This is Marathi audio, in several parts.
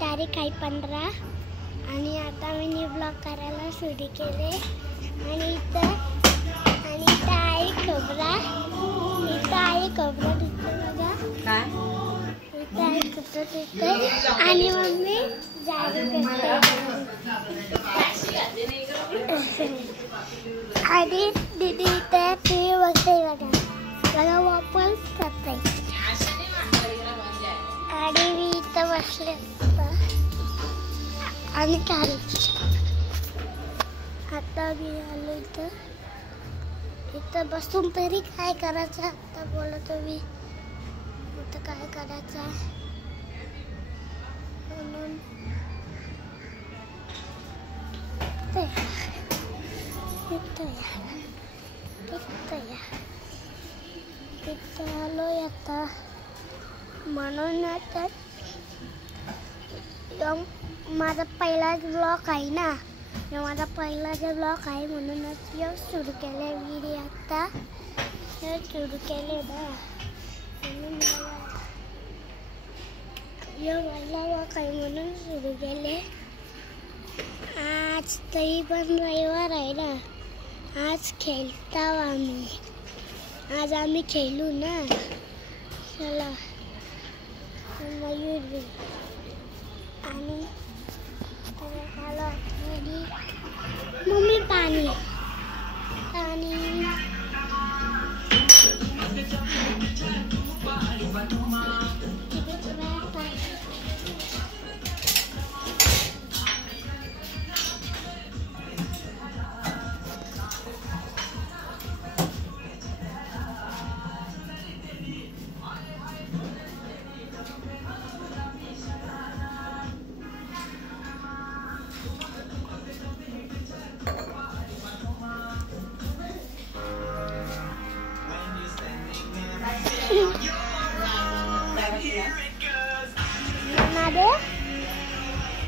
तारीख आहे 15 आणि आता मी ब्लॉग करायला सुरू केले आणि इथं आहे खोबरा. इथं आहे खोबरा दिसतं बघा काय इथं आहे खोबरा दिसतं आणि मम्मी झाडू करते आणि दीदी इथं टीव्ही बघते बघा वापस करते आणि मी इथं बसले आणि आता मी आलो इथं बसून तरी काय करायचं आता बोलतो मी इथं काय करायचं म्हणून इथं आलोय आता म्हणून आता माझा पहिलाच ब्लॉग आहे ना माझा पहिलाच ब्लॉग आहे म्हणूनच सुरू केले व्हिडिओ आता सुरू केले ना म्हणून पहिला ब्लॉग आहे म्हणून सुरू केले. आज तरी पण रविवार आहे ना आज खेळता आज आम्ही खेळू ना चला मयूर आणि मम्मी पाणी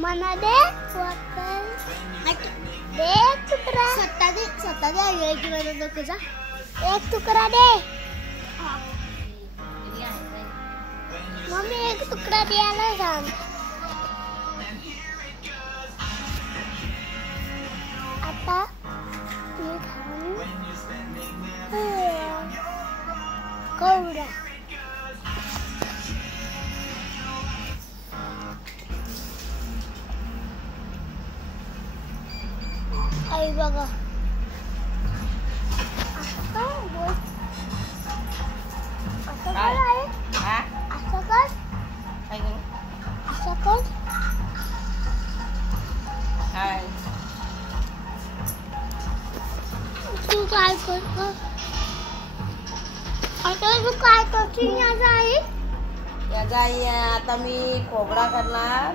मना दे एक टुकड़ा सत्ता दे एक टुकड़ा दे मम्मी एक टुकड़ा द्यायला सांग आता मी खाऊन कवडा आई बघा तू काय करतो आता तू काय करतो आता मी खोबरा करणार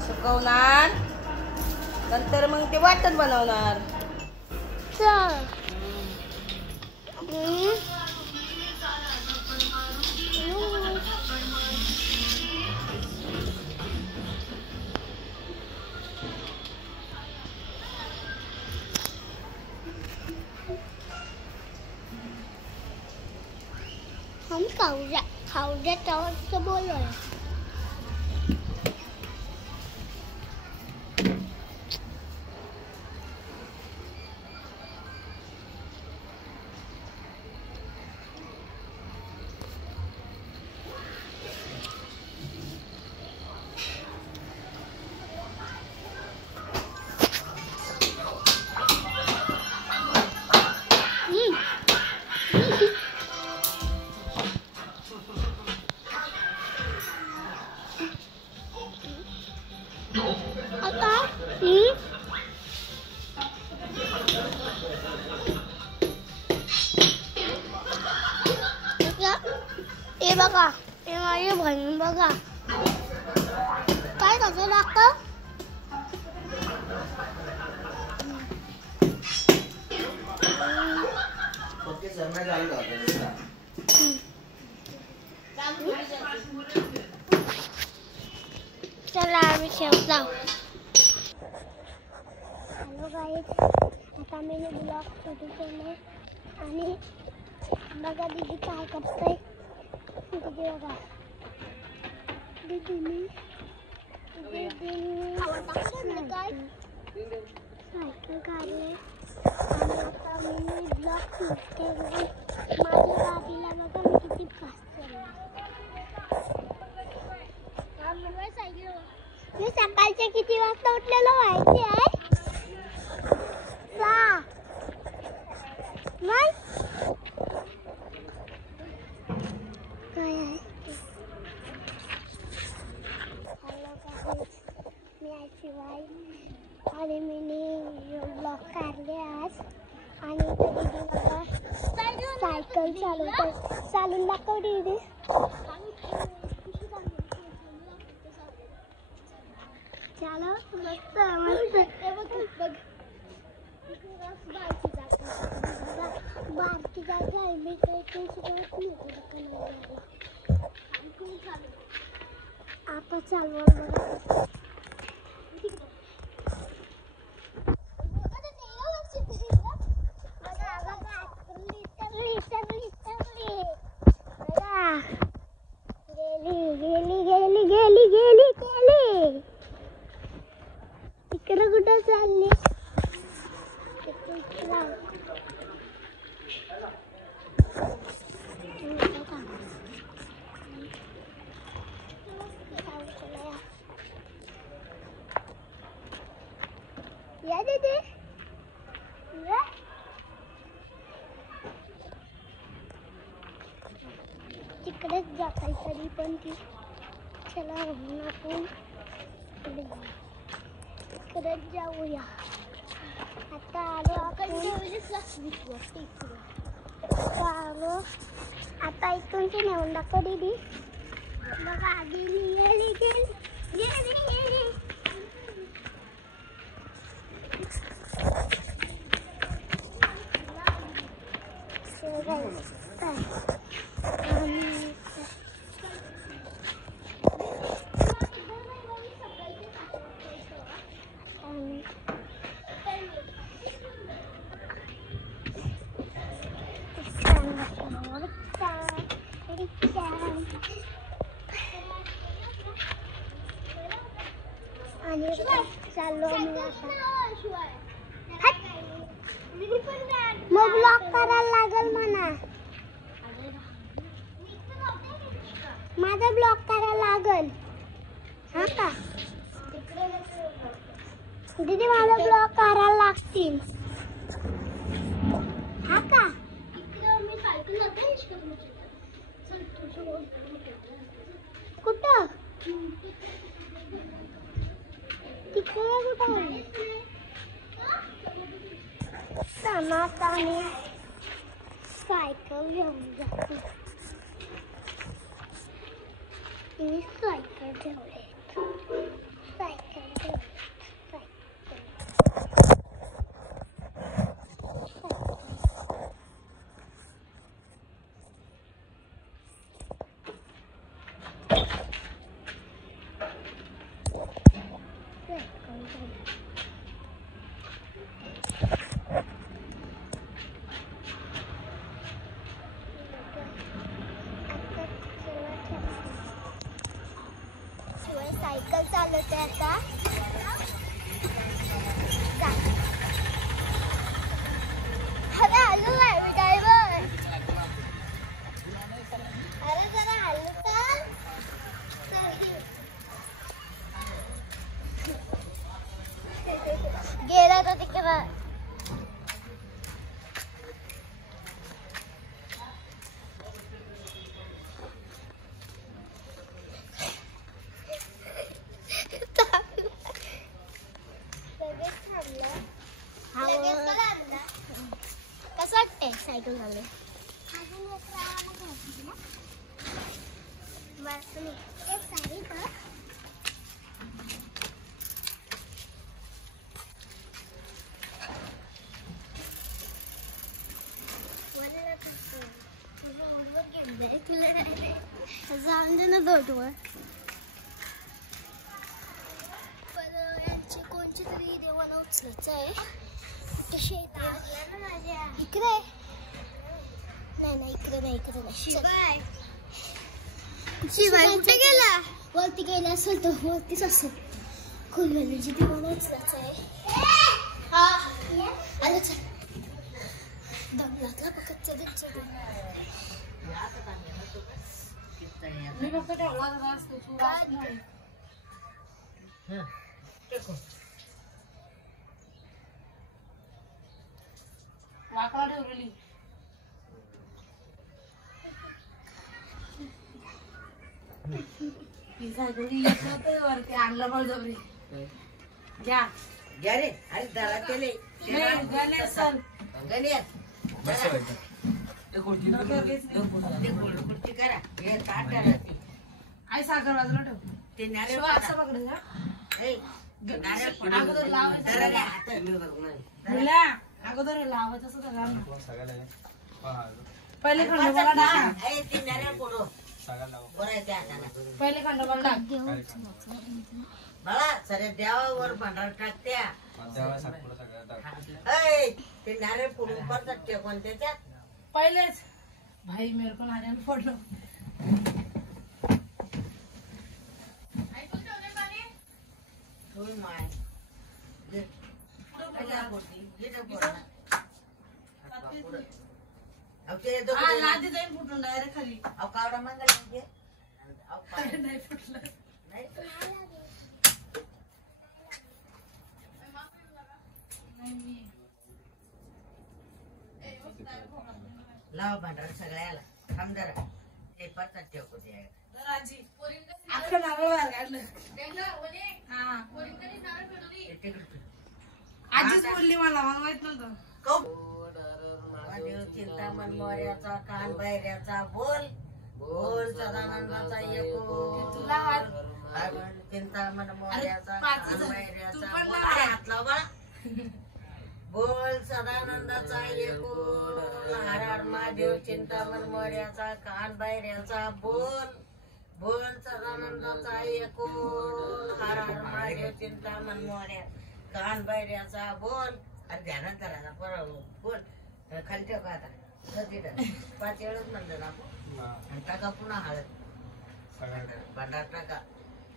सुकवणार नंतर मग ते वाटण बनवणार. हम खाऊ जा तो बोलो ये बघा हे माझी बहीण बघा काय कसं लागतं चला आम्ही शेवट हॅलो गाईज आता मी ब्लॉग सुरू केले आणि बघा दीदी काय करते दीदी बघा दीदीने सायकल काढले आणि आता मी ब्लॉक सुटते माझ्या गाडीला बघा मी किती फास्ट मी सकाळचे किती वाजता उठलेलो माहिती आहे 6 मग काय आहे हॅलो गाईज मी आहे शिवाय आणि मी ब्लॉग काढले आज आणि दीदी मला सायकल चालून दाखव दीदी चलो मस्त बारकी जागा आहे मी आता चालवा इकडं कुठं चालले या दीदी तिकडेच जात आहे तरी पण ती चला आपण इकडेच जाऊया आता आलो आता इथूनची नेऊन दाखव दीदी बघा गेली आणि चाललो मी आता मग ब्लॉक करायला लागल म्हणा माझा ब्लॉक करायला लागल हा का दीदी माझा ब्लॉक करायला लागतील हा का कुठं तिकडे कुठं आहे आता मी सायकल घेऊन जाते मी सायकल ठेवले सायकल चालवते आता अरे हॅलो ड्रायव्हर अरे जरा हॅलो गेला तर तिकडं कसं वाटतंय सायकल झाले जाऊन दे ना दोटवर पण यांची कोणची तरी देवाला उचलायचं आहे इकडे नाही इकडे नाही शिवाय कुठे गेला वरती गेला असेल तो वरतीच असेल खुलवलीची ती मला उचलायचं आहे. हा आलो चल. दमलातला पकड चल चल. मी फक्त ठेवला असतो तू वाकडा ठेवलेली. वरती आणलं बळजबरी. घ्या घ्या रे. अरे दादा केले सर खुर्ची करा. हे ताट आलं ते. आई साखर बाजूला ठेव. ते नारळ शिवा असं पकडू का? ए, नारळ फोडा. अगोदर लावायचं. जरा घ्या हातात. मुल्या, अगोदर लावायचं असं तर घाल ना. पहिले खंडोबाला टाक. ए, ते नारळ फोडो. बरं त्या हाताला. पहिले खंडोबाला टाक. बाळा सरे देवावर भांडार टाकत्या. ए, ते नारळ फोडून परत टेकून त्याच्यात. पहिलेच भाई मेरे को नारियल फोडलो. होय माय. घे. कशा फोडती? घे ना फोडणं. पुढं. अहो, ते दोघं- लादी जाईल फुटून डायरेक्ट खाली. अहो, कावडा मंगल घे. अहो, पाय. नाही फुटलं. नाही. लाव भांडार सगळ्याला. थांब जरा. ते परत ठेवतो ते. अख्खं नारळ बाहेर काढलं. हा. ते तिकडे. आजीच बोलली मला माहित नव्हतं. महादेव चिंतामण मोर्याचा कान बैऱ्याचा बोल. बोल सदानंदाचा एको. तुला हात. चिंतामण मोर्याचा अरे, पाच कान जण. बैऱ्याचा तू पण बोल. लाव. अरे, हात लाव बाळा. बोल सदानंदाचा एको. हर हर महादेव चिंतामण मोर्याचा कान बैऱ्याचा बोल. बोल सदानंदाचा एको. हर हर महादेव चिंतामण मोर्या कान बैऱ्याचा बोल. अरे ध्यानात करा बरं. बोल खाली ठेव का आता. 5 वेळच म्हणलं ना आपण. आणि टाका पुन्हा हळद भांडार टाका.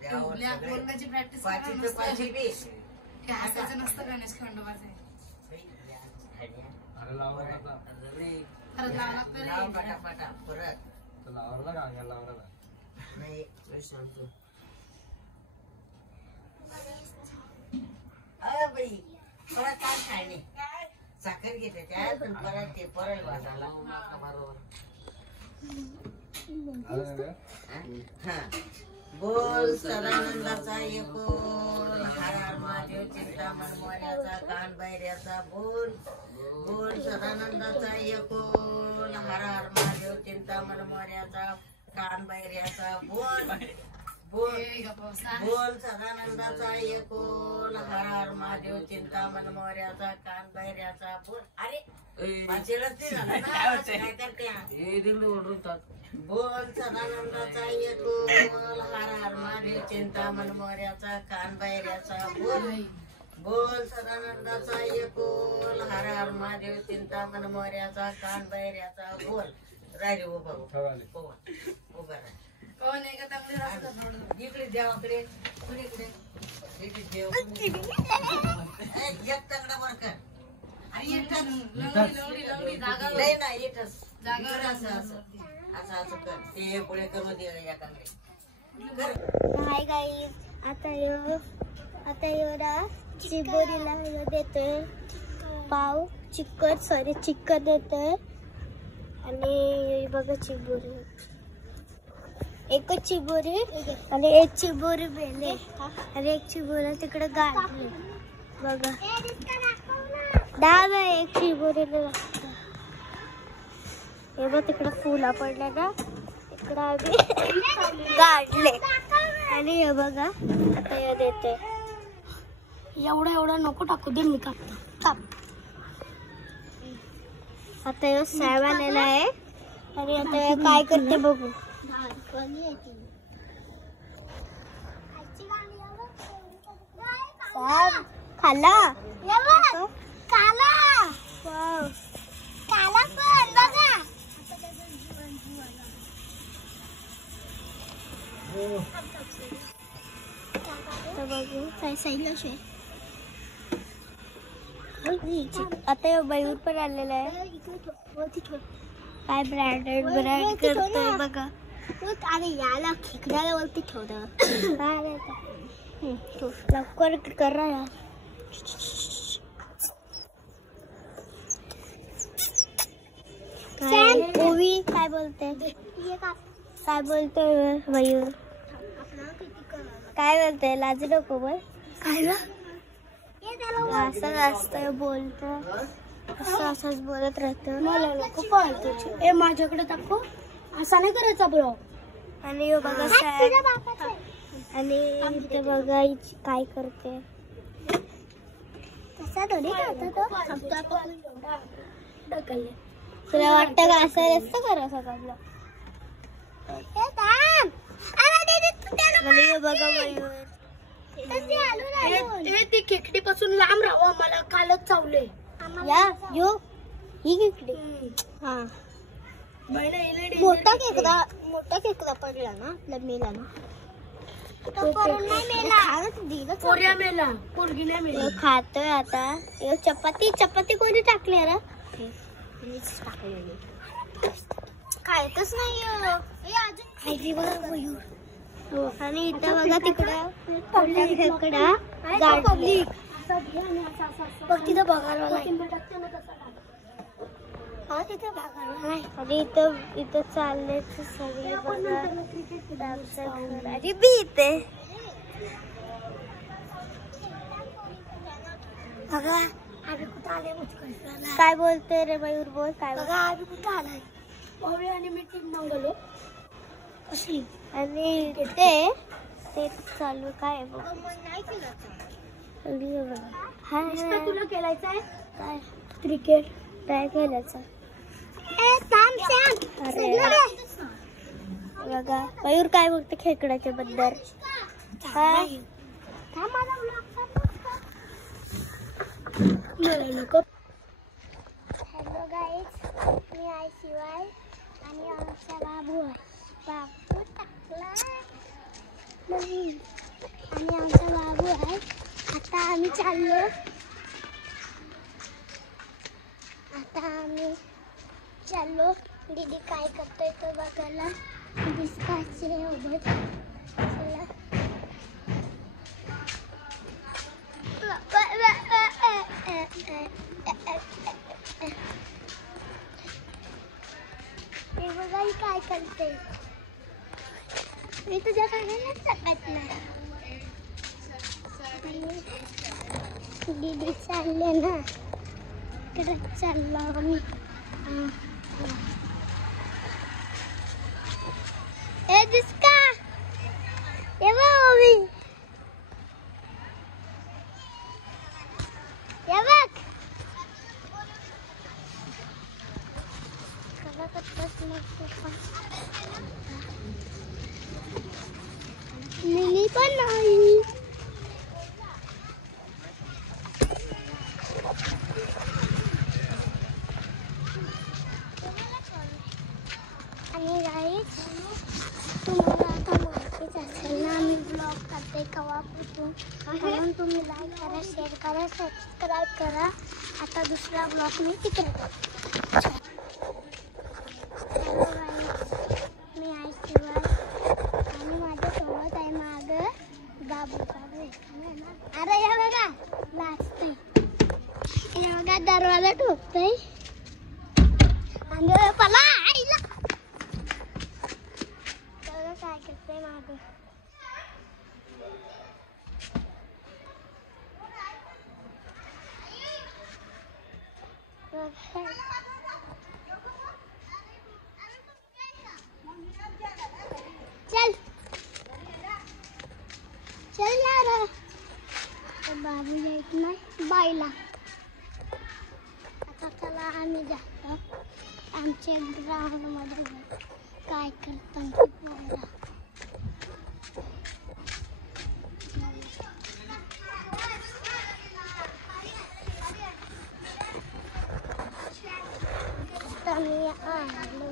देवावर तुला सगळे. बोलण्याची प्रॅक्टिस पाचीचं पाची बी. ते हसायचं नसतं गणेश खंडोबाचे. अरे, परत लावा लागतं रे. लाव पटापटा परत. नाही मी सांगतो. अरे बाई परत काय खायने. साखर घेते त्यात आणि परत ते परत वाटायला. हा. बोल सदानंदाचा एको. हर हर महादेव चिंतामण मोर्याचा कान बैऱ्याचा बोल. बोल सदानंदाचा एको. हर हर महादेव चिंतामण मोर्याचा कान बैऱ्याचा बोल. बोल बोल सदानंदाचा एको. हर हर महादेव चिंतामण मोर्याचा कान बैऱ्याचा बोल. अरे वाचेलच नाही झालं ना. काय करते. बोल सदानंदाचा एको. हर हर महादेव चिंतामण मोर्याचा कान बैऱ्याचा बोल. बोल सदानंदाचा एको. हर हर महादेव चिंतामण मोर्याचा कान बैऱ्याचा बोल. राहिले उभा उभा राह. कोण आहे का चांगली राहतात. इकडे देवाकडे. कुणीकडे. इकडे देव. एक तंगडा वर कर. आणि एकच लवडी जागा नाही ना एकच जागा असं असं असं असं कर. ते पुढे करू दे एकाकडे. Hi guys. आता एवढा चिबोरीला देतोय पाव. चिकन देतोय. आणि बघा चिबोरी. एकच चिबोरी आणि एक चिबोरी बेले आणि एक चिबोरी तिकडे गाडली बघा. डाव आहे एक चिबोरी. हे बघ तिकडे फुला पडल्या ना. तिकडे आम्ही गाडले. आणि हे बघा आता हे देते. एवढा नको टाकू दे. मी काप. आता हे सॅम आलेला आहे. आणि आता हे काय करते बघू. खाला बघा आता मयूर पण आलेला आहे. काय ब्रँड करतोय बघा. अरे याला खेकड्याला वरती ठेवलं. लवकर करा यार. काय बोलते काय बोलतोय मयूर. काय बोलतोय लाज नको बोल. काय असं असतं बोलतो. असंच बोलत राहतं. मला नको पाळतो. ए माझ्याकडे दाखव. असा नाही करायचा ब्रो. आणि बघा आणि इथे बघा काय करते. तसा थोडी तुला वाटतं का असं रस्त करा सगळं. बघा ती खेकडी पासून लांब राहावं. मला कालच चावले. या यो ही खेकडी. हा मोठा खेकडा पडला ना आपल्या मेला ना. खातोय आता. चपाती कोणी टाकली रे. खायतच नाही. आणि इथं बघा तिकडं खेकडा तिथं बघायला आणि इथं चालले सगळे बघा. काय बोलते रे मयूर बोल. काय बघा आम्ही कुठं आलाय. भाऊ आणि मी टीम मंगलो असली आणि ते चालू काय बघ. तुला खेळायचं आहे काय. क्रिकेट काय खेळायचं. बघा मयूर काय बोलते खेकड्याच्या बद्दल. हॅलो गाईज, मी आहे शिवाय आणि आमचा बाबू टाकला आणि आमचा बाबू आहे. आता आम्ही चाललो. दीदी काय करतोय तो बघायला. डिस्काचे सोबत चला. हे बघा ही काय करते. मी तुझ्या कानाला चकत नाही. दीदी चालले ना इकडे चाललो आम्ही. ए जिसका ये वो लिली पण नाही. आणि गाईज तुम्हाला आता माहितीच असेल ना मी ब्लॉग करते केव्हापासून. म्हणून तुम्ही लाईक करा, शेअर करा, सबस्क्राईब करा. आता दुसरा ब्लॉग मी तिकडे करते. हॅलो गाईज, मी आहे शिवाय आणि माझ्यासोबत आहे मागं बाबू. अरे या बघा लाजते. हे बघा दरवाजा ठोकतोय आणि पला आईला काय करते मागं. चल चल यार. बाबू जायत नाही बाईला. आता चला आम्ही जातो आमच्या ग्राउंड मध्ये काय करतात. आलो